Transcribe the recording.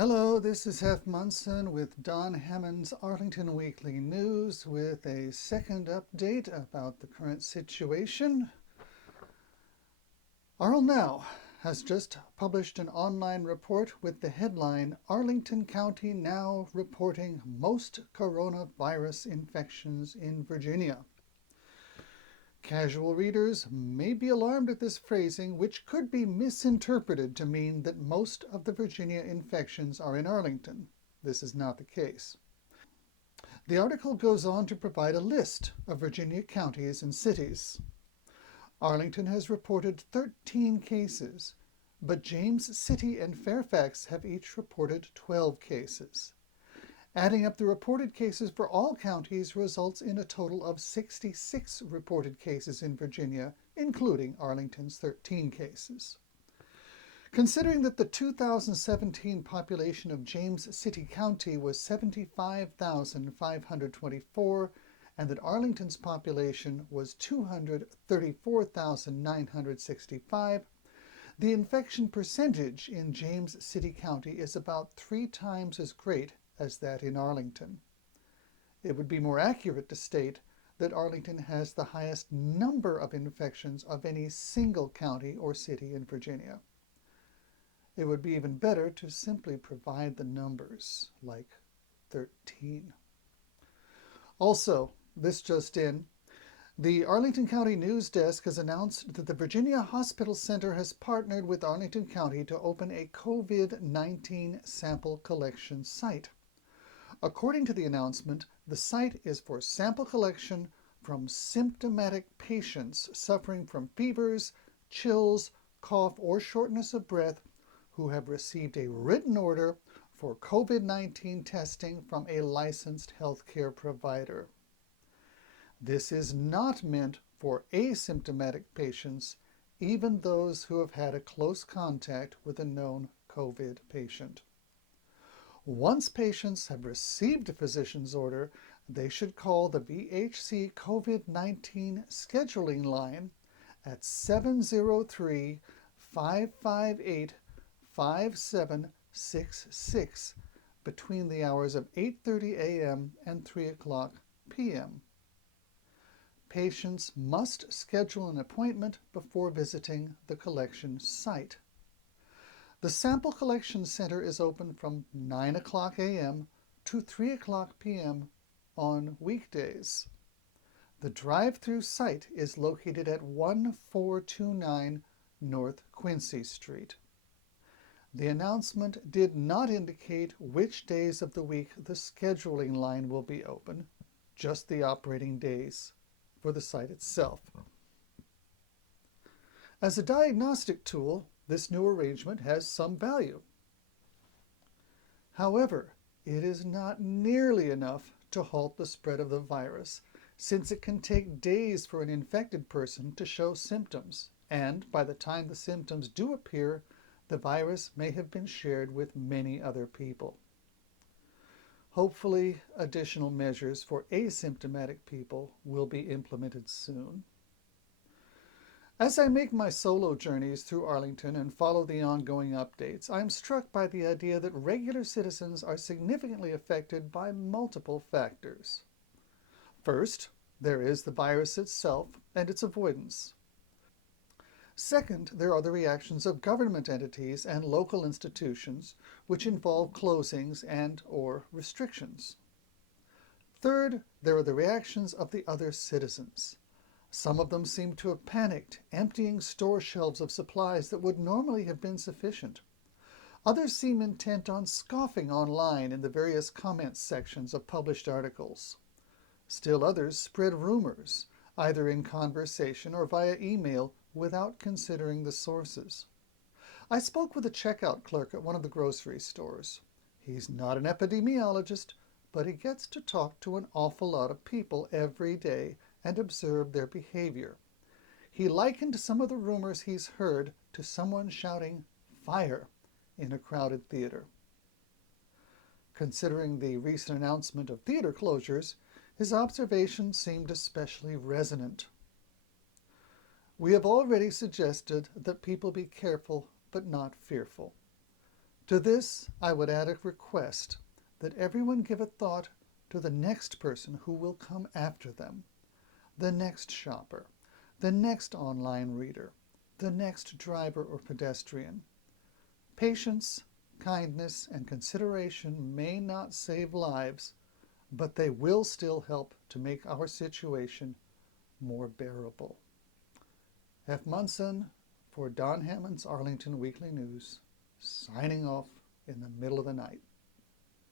Hello, this is Hef Munson with Don Hammond's Arlington Weekly News with a second update about the current situation. Arl Now has just published an online report with the headline, Arlington County Now Reporting Most Coronavirus Infections in Virginia. Casual readers may be alarmed at this phrasing, which could be misinterpreted to mean that most of the Virginia infections are in Arlington. This is not the case. The article goes on to provide a list of Virginia counties and cities. Arlington has reported 13 cases, but James City and Fairfax have each reported 12 cases. Adding up the reported cases for all counties results in a total of 66 reported cases in Virginia, including Arlington's 13 cases. Considering that the 2017 population of James City County was 75,524 and that Arlington's population was 234,965, the infection percentage in James City County is about 3 times as great as that in Arlington. It would be more accurate to state that Arlington has the highest number of infections of any single county or city in Virginia. It would be even better to simply provide the numbers, like 13. Also, this just in, the Arlington County News Desk has announced that the Virginia Hospital Center has partnered with Arlington County to open a COVID-19 sample collection site. According to the announcement, the site is for sample collection from symptomatic patients suffering from fevers, chills, cough, or shortness of breath who have received a written order for COVID-19 testing from a licensed healthcare provider. This is not meant for asymptomatic patients, even those who have had a close contact with a known COVID patient. Once patients have received a physician's order, they should call the VHC COVID-19 scheduling line at 703-558-5766 between the hours of 8:30 a.m. and 3 o'clock p.m. Patients must schedule an appointment before visiting the collection site. The sample collection center is open from 9 o'clock a.m. to 3 o'clock p.m. on weekdays. The drive-through site is located at 1429 North Quincy Street. The announcement did not indicate which days of the week the scheduling line will be open, just the operating days for the site itself. As a diagnostic tool, this new arrangement has some value. However, it is not nearly enough to halt the spread of the virus, since it can take days for an infected person to show symptoms, and by the time the symptoms do appear, the virus may have been shared with many other people. Hopefully, additional measures for asymptomatic people will be implemented soon. As I make my solo journeys through Arlington and follow the ongoing updates, I am struck by the idea that regular citizens are significantly affected by multiple factors. First, there is the virus itself and its avoidance. Second, there are the reactions of government entities and local institutions, which involve closings and/or restrictions. Third, there are the reactions of the other citizens. Some of them seem to have panicked, emptying store shelves of supplies that would normally have been sufficient. Others seem intent on scoffing online in the various comments sections of published articles. Still others spread rumors, either in conversation or via email, without considering the sources. I spoke with a checkout clerk at one of the grocery stores. He's not an epidemiologist, but he gets to talk to an awful lot of people every day and observe their behavior. He likened some of the rumors he's heard to someone shouting, "Fire!" in a crowded theater. Considering the recent announcement of theater closures, his observation seemed especially resonant. We have already suggested that people be careful but not fearful. To this, I would add a request that everyone give a thought to the next person who will come after them, the next shopper, the next online reader, the next driver or pedestrian. Patience, kindness, and consideration may not save lives, but they will still help to make our situation more bearable. F. Munson for Don Hammond's Arlington Weekly News, signing off in the middle of the night.